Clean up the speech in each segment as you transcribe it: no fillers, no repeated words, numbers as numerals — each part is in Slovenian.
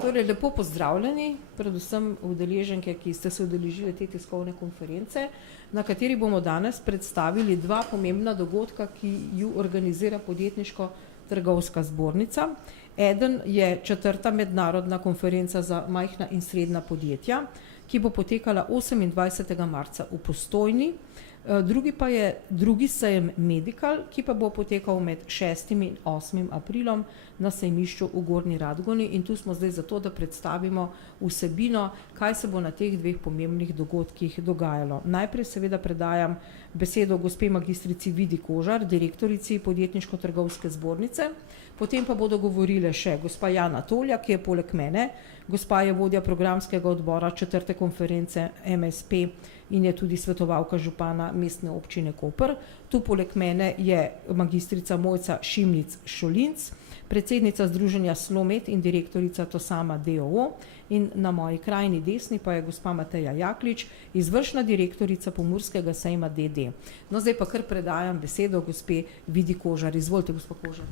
Torej, lepo pozdravljeni, predvsem udeleženke, ki ste se udeležili te tiskovne konference, na kateri bomo danes predstavili dva pomembna dogodka, ki ju organizira Podjetniško-trgovska zbornica. Eden je 4. mednarodna konferenca za majhna in srednja podjetja, ki bo potekala 28. marca v Postojni. Drugi pa je drugi sejem Medical, ki pa bo potekal med 6. in 8. aprilom na sejmišču v Gornji Radgoni, in tu smo zdaj zato, da predstavimo vsebino, kaj se bo na teh dveh pomembnih dogodkih dogajalo. Najprej seveda predajam besedo gospe magistrici Vidi Kožar, direktorici Podjetniško-trgovske zbornice, potem pa bodo govorile še gospa Jana Tolja, ki je poleg mene, gospa je vodja programskega odbora 4. konference MSP in je tudi svetovalka župana Mestne občine Koper. Tu poleg mene je magistrica Mojca Šimlic-Šolinc, predsednica Združenja Slomet in direktorica Tosama d.o.o. in na moji krajni desni pa je gospa Mateja Jaklič, izvršna direktorica Pomurskega sejma d.d. No, zdaj pa kar predajam besedo gospe Vidi Kožar. Izvolite, gospa Kožar.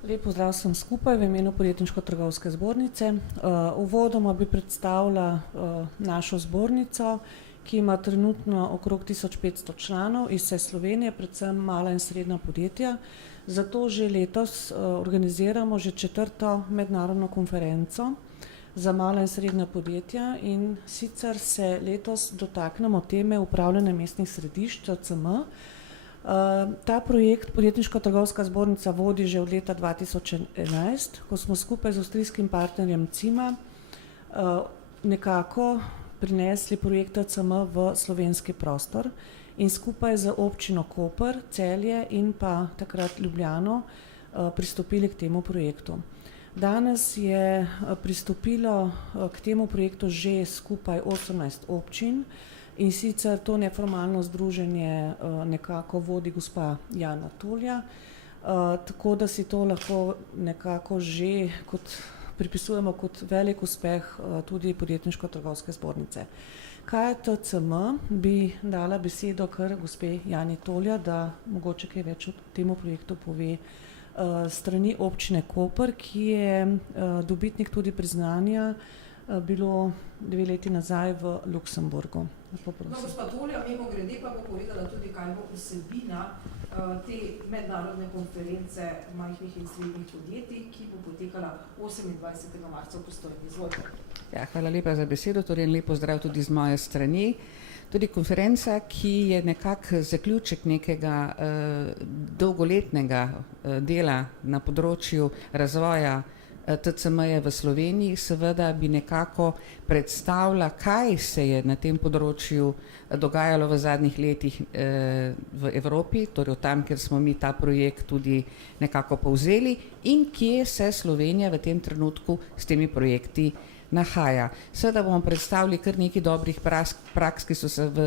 Lep pozdrav vsem skupaj v imenu Podjetniško-trgovske zbornice. Uvodoma bi predstavila našo zbornico, ki ima trenutno okrog 1500 članov iz vse Slovenije, predvsem mala in srednja podjetja. Zato že letos organiziramo že 4. mednarodno konferenco za mala in srednja podjetja, in sicer se letos dotaknemo teme upravljanja mestnih središč TCM. Ta projekt Podjetniško-trgovska zbornica vodi že od leta 2011, ko smo skupaj z avstrijskim partnerjem CIMA nekako prinesli projekt TCM v slovenski prostor in skupaj z občino Koper, Celje in pa takrat Ljubljano pristopili k temu projektu. Danes je pristopilo k temu projektu že skupaj 18 občin, in sicer to neformalno združenje nekako vodi gospa Jana Tolja, tako da si to lahko nekako že pripisujemo kot velik uspeh tudi Podjetniško-trgovske zbornice. Kaj je TCM? Bi dala besedo kar gospe Jani Tolja, da mogoče kaj več o temu projektu pove strani občine Koper, ki je dobitnik tudi priznanja bilo 2 leti nazaj v Luksemburgu. No, gospa Tolja, mimogrede pa bo povedala tudi, kaj bo vsebina te mednarodne konference majhnih in srednjih podjetij, ki bo potekala 28. marca v Postojni. Izvolite. Ja, hvala lepa za besedo, torej lep pozdrav tudi z moje strani. Tudi konferenca, ki je nekako zaključek nekega dolgoletnega dela na področju razvoja TCM-je v Sloveniji, seveda bi nekako predstavila, kaj se je na tem področju dogajalo v zadnjih letih v Evropi, torej tam, kjer smo mi ta projekt tudi nekako povzeli, in kje se Slovenija v tem trenutku s temi projekti nahaja. Seveda bomo predstavili kar nekaj dobrih praks, ki so se v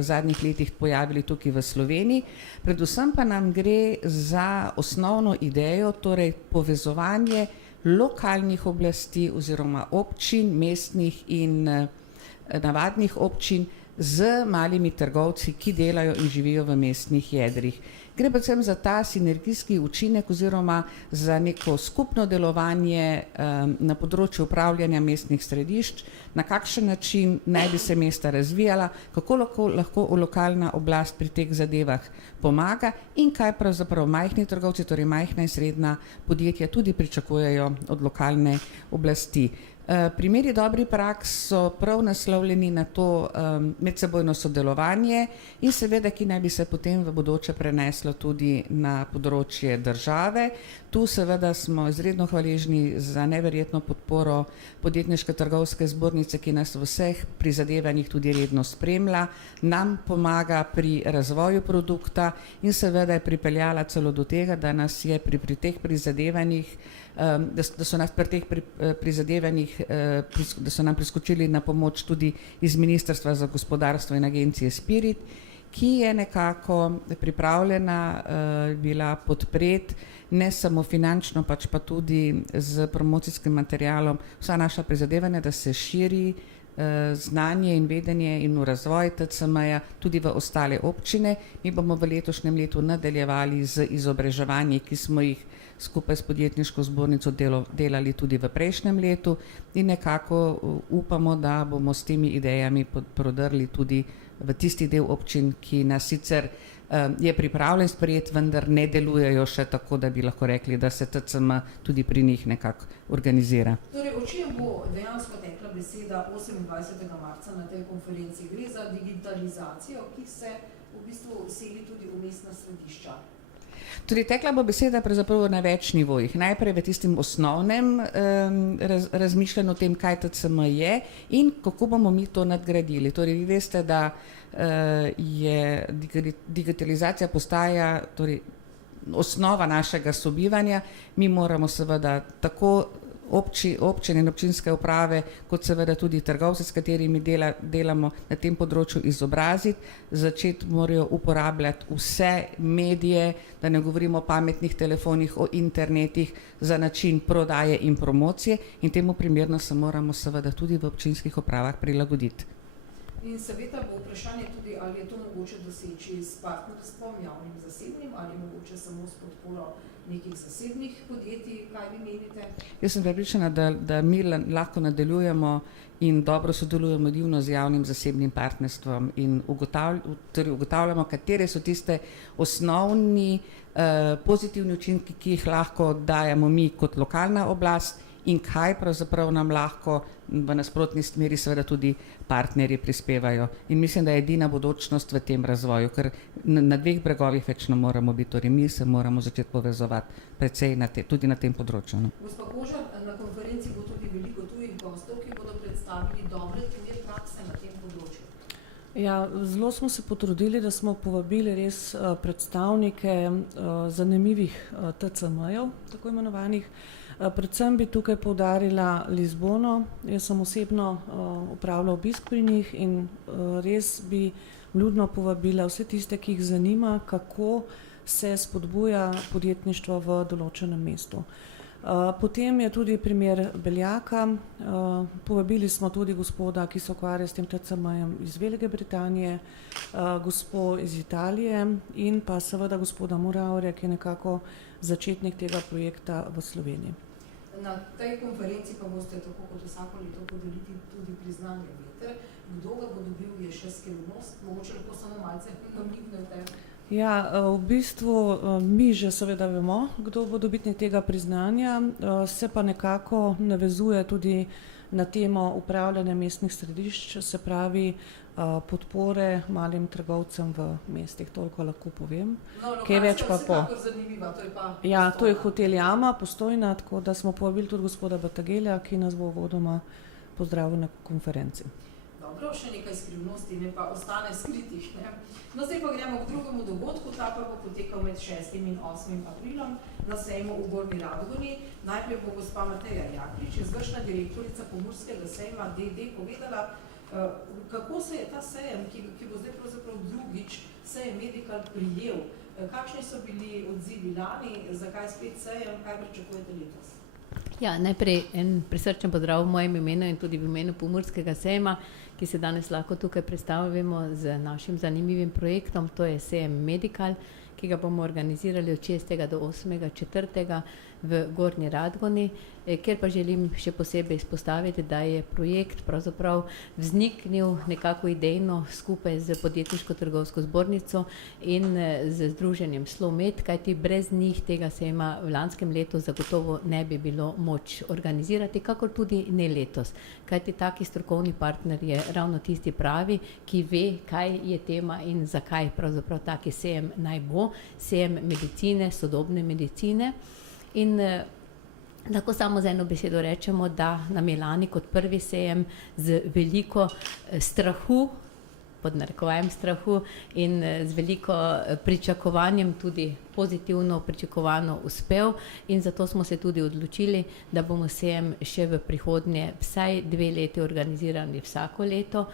zadnjih letih pojavili tukaj v Sloveniji. Predvsem pa nam gre za osnovno idejo, torej povezovanje lokalnih oblasti oziroma občin, mestnih in navadnih občin z malimi trgovci, ki delajo in živijo v mestnih jedrih. Gre predvsem za ta sinergijski učinek oziroma za neko skupno delovanje na področju upravljanja mestnih središč, na kakšen način naj bi se mesta razvijala, kako lahko lokalna oblast pri teh zadevah pomaga in kaj pravzaprav majhni trgovci, torej majhna in srednja podjetja tudi pričakujejo od lokalne oblasti. Primeri dobrih praks so prav naslovljeni na to medsebojno sodelovanje in seveda, ki naj bi se potem v bodoče preneslo tudi na področje države. Tu seveda smo izredno hvaležni za neverjetno podporo Podjetniško-trgovske zbornice, ki nas v vseh prizadevanjih tudi redno spremlja, nam pomaga pri razvoju produkta in seveda je pripeljala celo do tega, da nas je pri teh prizadevanjih da so nas pri teh prizadevanjih, da so nam priskočili na pomoč tudi iz Ministrstva za gospodarstvo in agencije Spirit, ki je nekako pripravljena bila podpreti ne samo finančno, pač pa tudi z promocijskim materialom vsa naša prizadevanja, da se širi znanje in vedenje in v razvoj TCM-ja tudi v ostale občine. Mi bomo v letošnjem letu nadaljevali z izobraževanji, ki smo jih skupaj s podjetniško zbornico delali tudi v prejšnjem letu in nekako upamo, da bomo s temi idejami prodrli tudi v tisti del občin, ki nas sicer je pripravljen sprejeti, vendar ne delujejo še tako, da bi lahko rekli, da se TCM tudi pri njih nekako organizira. Torej, o čem bo dejansko tekla beseda 28. marca na tej konferenci? Gre za digitalizacijo, ki se v bistvu seli tudi v mestna središča. Tudi tekla bo beseda pravzaprav na več nivojih. Najprej v tistem osnovnem razmišljanju o tem, kaj TCM je in kako bomo mi to nadgradili. Torej, vi veste, da je digitalizacija postaja torej, osnova našega sobivanja. Mi moramo seveda tako občine in občinske uprave, kot seveda tudi trgovce, s katerimi delamo na tem področju, izobraziti, začeti morajo uporabljati vse medije, da ne govorimo o pametnih telefonih, o internetih, za način prodaje in promocije in temu primerno se moramo seveda tudi v občinskih upravah prilagoditi. In seveda bo vprašanje tudi, ali je to mogoče doseči s partnerstvom javnim zasebnim ali mogoče samo s podporo nekih zasebnih podjetij, kaj vi menite? Jaz sem prepričana, da mi lahko nadaljujemo in dobro sodelujemo divno z javnim zasebnim partnerstvom in ugotavljamo, katere so tiste osnovni pozitivni učinki, ki jih lahko dajemo mi kot lokalna oblast in kaj pravzaprav nam lahko v nasprotni smeri seveda tudi partnerji prispevajo. In mislim, da je edina bodočnost v tem razvoju, ker na dveh bregovih več ne moramo biti, torej mi se moramo začeti povezovati precej tudi na tem področju. No. Gospa Kožar, na konferenci bo tudi veliko tujih gostov, ki bodo predstavili dobre tuje prakse na tem področju. Ja, zelo smo se potrudili, da smo povabili res predstavnike zanimivih TCM-jev, tako imenovanih. Predvsem bi tukaj poudarila Lizbono. Jaz sem osebno opravila obisk pri njih in res bi vljudno povabila vse tiste, ki jih zanima, kako se spodbuja podjetništvo v določenem mestu. Potem je tudi primer Beljaka. Povabili smo tudi gospoda, ki se ukvarja s tem TCM-jem iz Velike Britanije, gospod iz Italije in pa seveda gospoda Muraurja, ki je nekako začetnik tega projekta v Sloveniji. Na tej konferenci pa boste tako kot vsako leto podeliti tudi priznanje Veter. Kdo ga bo dobil, je še skrivnost, mogoče lahko samo malce namignete. Ja, v bistvu mi že seveda vemo, kdo bo dobitnik tega priznanja, se pa nekako navezuje tudi na temo upravljanja mestnih središč, se pravi podpore malim trgovcem v mestih, toliko lahko povem. Kaj več pa po. Zanimiva, to je pa ja, to je hotel Jama, Postojna, tako da smo povabili tudi gospoda Batagelja, ki nas bo vodoma pozdravil na konferenci. Dobro, še nekaj skrivnosti, ne pa ostane skritih. Ne? No, zdaj pa gremo k drugemu dogodku, ta pa bo potekal med 6. in 8. aprilom na sejmu v Gornji Radgoni. Najprej bo gospa Mateja Jaklič, izvršna direktorica Pomurskega sejma DD, povedala, kako se je ta sejem, ki bo zdaj pravzaprav drugič sejem Medical prijel. Kakšni so bili odzivi lani, zakaj spet sejem, kaj pričakujete letos? Ja, najprej en prisrčen pozdrav v mojem imenu in tudi v imenu Pomurskega sejma, ki se danes lahko tukaj predstavimo z našim zanimivim projektom, to je sejem Medical, ki ga bomo organizirali od 6. do 8. 4. v Gornji Radgoni, kjer pa želim še posebej izpostaviti, da je projekt pravzaprav vzniknil nekako idejno skupaj z podjetniško-trgovsko zbornico in z združenjem Slomed, kajti brez njih tega sejma v lanskem letu zagotovo ne bi bilo moč organizirati, kakor tudi ne letos. Kajti taki strokovni partner je ravno tisti pravi, ki ve, kaj je tema in zakaj pravzaprav taki sejem naj bo, sejem medicine, sodobne medicine. In lahko samo z eno besedo rečemo, da nam je lani kot prvi sejem z veliko strahu, pod narekovajem strahu in z veliko pričakovanjem tudi pozitivno pričakovano uspel in zato smo se tudi odločili, da bomo sejem še v prihodnje vsaj 2 leti organizirali vsako leto.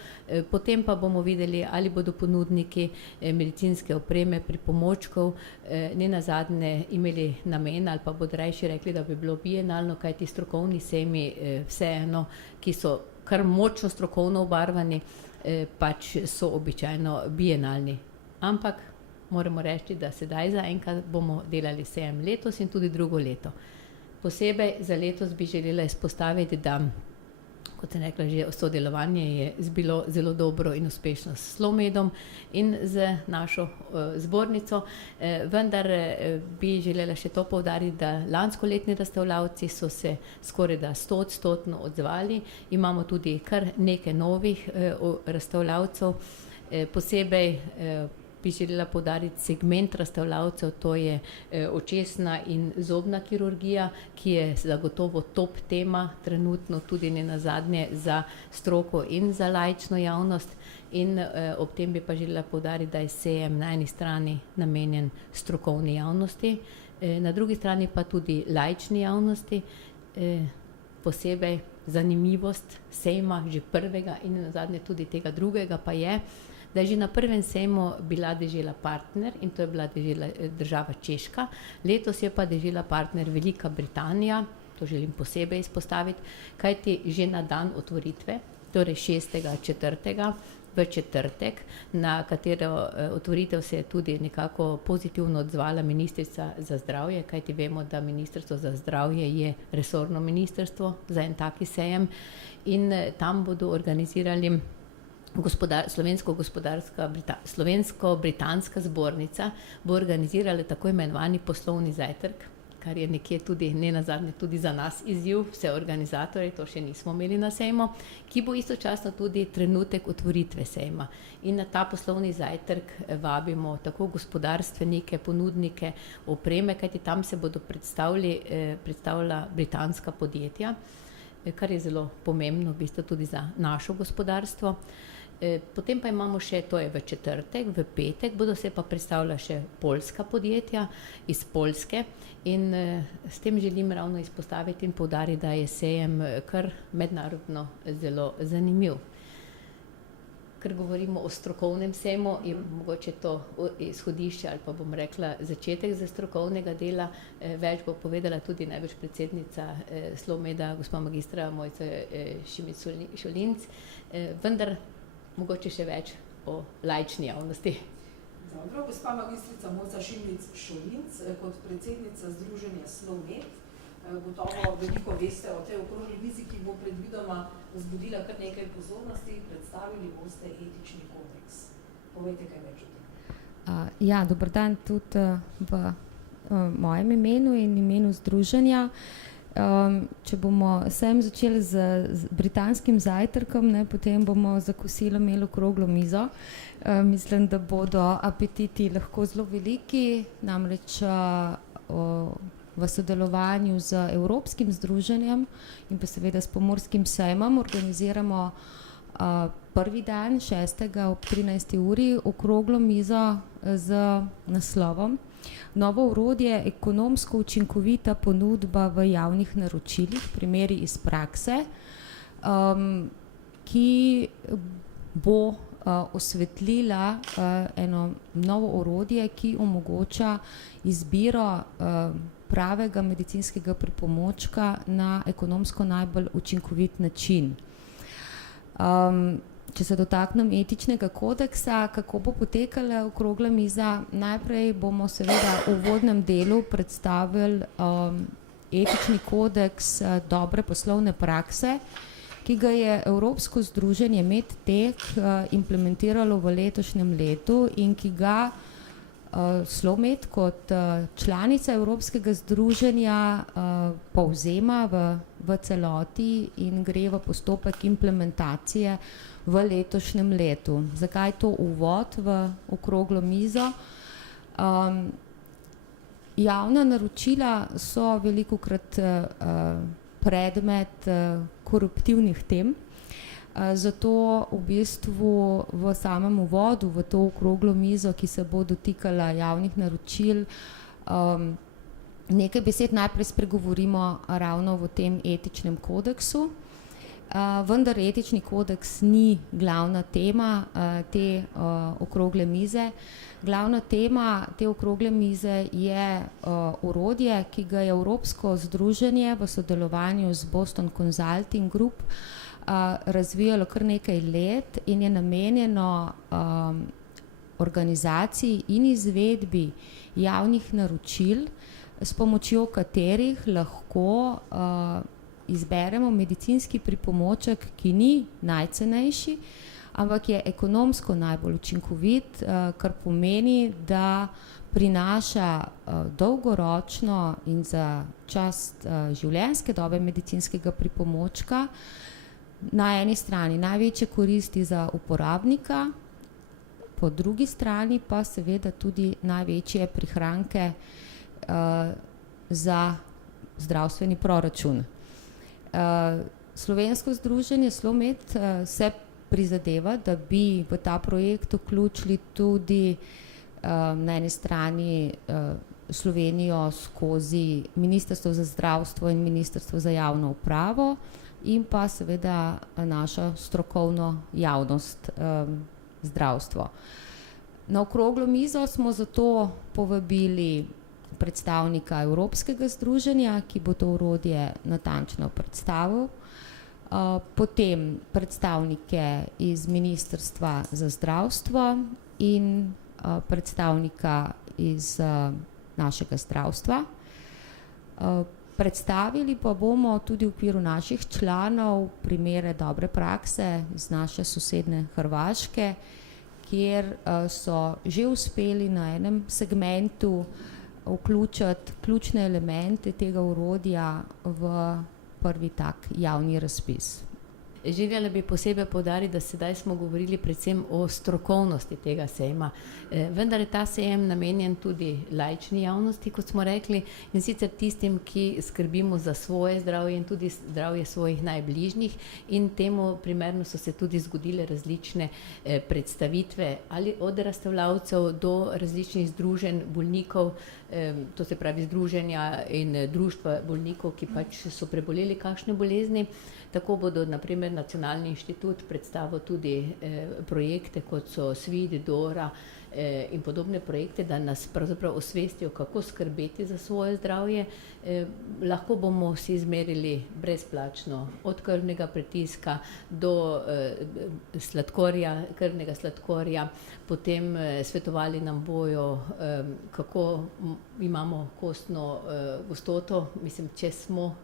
Potem pa bomo videli, ali bodo ponudniki medicinske opreme, pripomočkov nenazadnje imeli namen ali pa bodo rajši rekli, da bi bilo bienalno, kajti strokovni sejmi vseeno, ki so kar močno strokovno obarvani, pač so običajno bienalni. Ampak moramo reči, da sedaj zaenkrat bomo delali sejem letos in tudi drugo leto. Posebej za letos bi želela izpostaviti, da, kot sem rekla, že sodelovanje je bilo zelo dobro in uspešno s Slomedom in z našo zbornico, vendar bi želela še to poudariti, da lanskoletni razstavljavci so se skorajda 100% odzvali. Imamo tudi kar nekaj novih razstavljavcev, posebej bi želela poudariti segment razstavljavcev, to je očesna in zobna kirurgija, ki je zagotovo top tema trenutno tudi nenazadnje za stroko in za laično javnost. In ob tem bi pa želela poudariti, da je sejem na eni strani namenjen strokovni javnosti, na drugi strani pa tudi laični javnosti. Posebej zanimivost sejma, že prvega in nazadnje tudi tega drugega, pa je, da je že na prvem sejmu bila dežela partner in to je bila država Češka. Letos je pa dežela partner Velika Britanija, to želim posebej izpostaviti, kajti že na dan otvoritve, torej 6.4. v četrtek, na katero otvoritev se je tudi nekako pozitivno odzvala ministrica za zdravje, kajti vemo, da Ministrstvo za zdravje je resorno ministrstvo za en taki sejem in tam bodo organizirali Slovensko-britanska zbornica bo organizirala tako imenovani poslovni zajtrk, kar je nekje tudi nenazadnje tudi za nas izziv, vse organizatorje, to še nismo imeli na sejmu, ki bo istočasno tudi trenutek otvoritve sejma. In na ta poslovni zajtrk vabimo tako gospodarstvenike, ponudnike opreme, kajti tam se bodo predstavila britanska podjetja, kar je zelo pomembno v bistvu tudi za našo gospodarstvo. Potem pa imamo še, to je v četrtek, v petek bodo se pa predstavila še poljska podjetja iz Poljske in s tem želim ravno izpostaviti in poudariti, da je sejem kar mednarodno zelo zanimiv. Ker govorimo o strokovnem sejmu, je mogoče to izhodišče ali pa bom rekla začetek za strokovnega dela. Več bo povedala tudi najbrž predsednica Slomeda, gospa magistra Mojca Šimic-Šolinc, vendar mogoče še več o laični javnosti. Dobro, gospa magistrica Mojca Šimic-Šolinc, kot predsednica Združenja Slomed, gotovo veliko veste o tej okrogli mizi, ki bo predvidoma vzbudila kar nekaj pozornosti. Predstavili boste etični kodeks. Povejte kaj več o tem. Ja, dober dan tudi v mojem imenu in imenu združenja. Če bomo sem začeli z britanskim zajtrkom, potem bomo za kosilo imeli okroglo mizo. Mislim, da bodo apetiti lahko zelo veliki, namreč v sodelovanju z Evropskim združenjem in pa seveda s Pomorskim sejmom organiziramo prvi dan 6. ob 13. uri okroglo mizo z naslovom Novo orodje, ekonomsko učinkovita ponudba v javnih naročilih, primeri iz prakse, ki bo osvetlila eno novo orodje, ki omogoča izbiro pravega medicinskega pripomočka na ekonomsko najbolj učinkovit način. Če se dotaknem etičnega kodeksa, kako bo potekala okrogla miza, najprej bomo seveda v uvodnem delu predstavili etični kodeks dobre poslovne prakse, ki ga je Evropsko združenje Medtech implementiralo v letošnjem letu in ki ga Slomed kot članica Evropskega združenja povzema v celoti in gre v postopek implementacije v letošnjem letu. Zakaj to uvod v okroglo mizo? Javna naročila so velikokrat predmet koruptivnih tem, zato v bistvu v samem uvodu v to okroglo mizo, ki se bo dotikala javnih naročil, nekaj besed najprej spregovorimo ravno v tem etičnem kodeksu. Vendar etični kodeks ni glavna tema te okrogle mize. Glavna tema te okrogle mize je orodje, ki ga je Evropsko združenje v sodelovanju z Boston Consulting Group razvijalo kar nekaj let in je namenjeno organizaciji in izvedbi javnih naročil, s pomočjo katerih lahko izberemo medicinski pripomoček, ki ni najcenejši, ampak je ekonomsko najbolj učinkovit, kar pomeni, da prinaša dolgoročno in za čas življenjske dobe medicinskega pripomočka na eni strani največje koristi za uporabnika, po drugi strani pa seveda tudi največje prihranke za zdravstveni proračun. Slovensko združenje SLOMED se prizadeva, da bi v ta projekt vključili tudi na eni strani Slovenijo skozi Ministrstvo za zdravstvo in Ministrstvo za javno upravo in pa seveda našo strokovno javnost zdravstvo. Na okroglo mizo smo zato povabili predstavnika Evropskega združenja, ki bo to orodje natančno predstavil, potem predstavnike iz Ministrstva za zdravstvo in predstavnika iz našega zdravstva. Predstavili pa bomo tudi v okviru naših članov primere dobre prakse iz naše sosednje Hrvaške, kjer so že uspeli na enem segmentu vključiti ključne elemente tega orodja v prvi tak javni razpis. Želela bi posebej poudariti, da sedaj smo govorili predvsem o strokovnosti tega sejma. Vendar je ta sejem namenjen tudi laični javnosti, kot smo rekli, in sicer tistim, ki skrbimo za svoje zdravje in tudi zdravje svojih najbližnjih, in temu primerno so se tudi zgodile različne predstavitve ali od razstavljavcev do različnih združenj bolnikov, to se pravi združenja in društva bolnikov, ki pač so preboleli kakšne bolezni. Tako bodo na primer Nacionalni inštitut predstavil tudi projekte, kot so SVID, DORA in podobne projekte, da nas pravzaprav osvestijo, kako skrbeti za svoje zdravje. Lahko bomo si izmerili brezplačno od krvnega pritiska do sladkorja, krvnega sladkorja, potem svetovali nam bojo, kako imamo kostno gostoto, mislim, če smo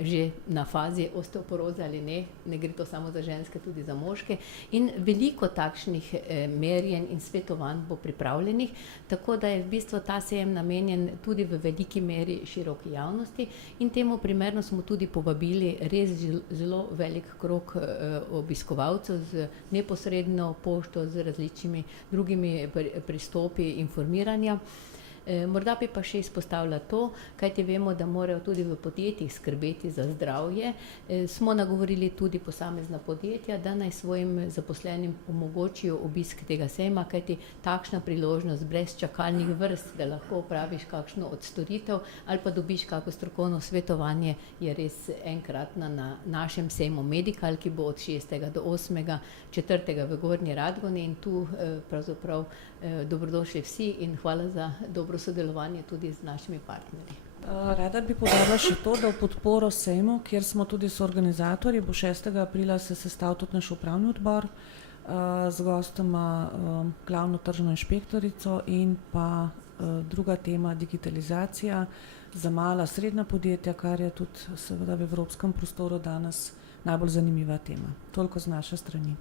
že na fazi osteoporoze ali ne, ne gre to samo za ženske, tudi za moške, in veliko takšnih merjenj in svetovanj bo pripravljenih, tako da je v bistvu ta sejem namenjen tudi v veliki meri široki javnosti in temu primerno smo tudi povabili res zelo velik krog obiskovalcev z neposredno pošto, z različnimi drugimi pristopi informiranja. Morda bi pa še izpostavila to, kajti vemo, da morajo tudi v podjetjih skrbeti za zdravje. Smo nagovorili tudi posamezna podjetja, da naj svojim zaposlenim omogočijo obisk tega sejma, kajti takšna priložnost brez čakalnih vrst, da lahko opraviš kakšno od storitev ali pa dobiš kako strokovno svetovanje, je res enkratna na našem sejmu Medical, ki bo od 6. do 8. 4. v Gornji Radgoni, in tu pravzaprav dobrodošli vsi in hvala za dobro sodelovanje tudi z našimi partnerji. Rada bi poudarila še to, da v podporo sejmu, kjer smo tudi soorganizatorji, bo 6. aprila se sestal tudi naš upravni odbor z gostoma glavno tržno inšpektorico in pa druga tema digitalizacija za mala srednja podjetja, kar je tudi seveda v evropskem prostoru danes najbolj zanimiva tema. Toliko z naše strani.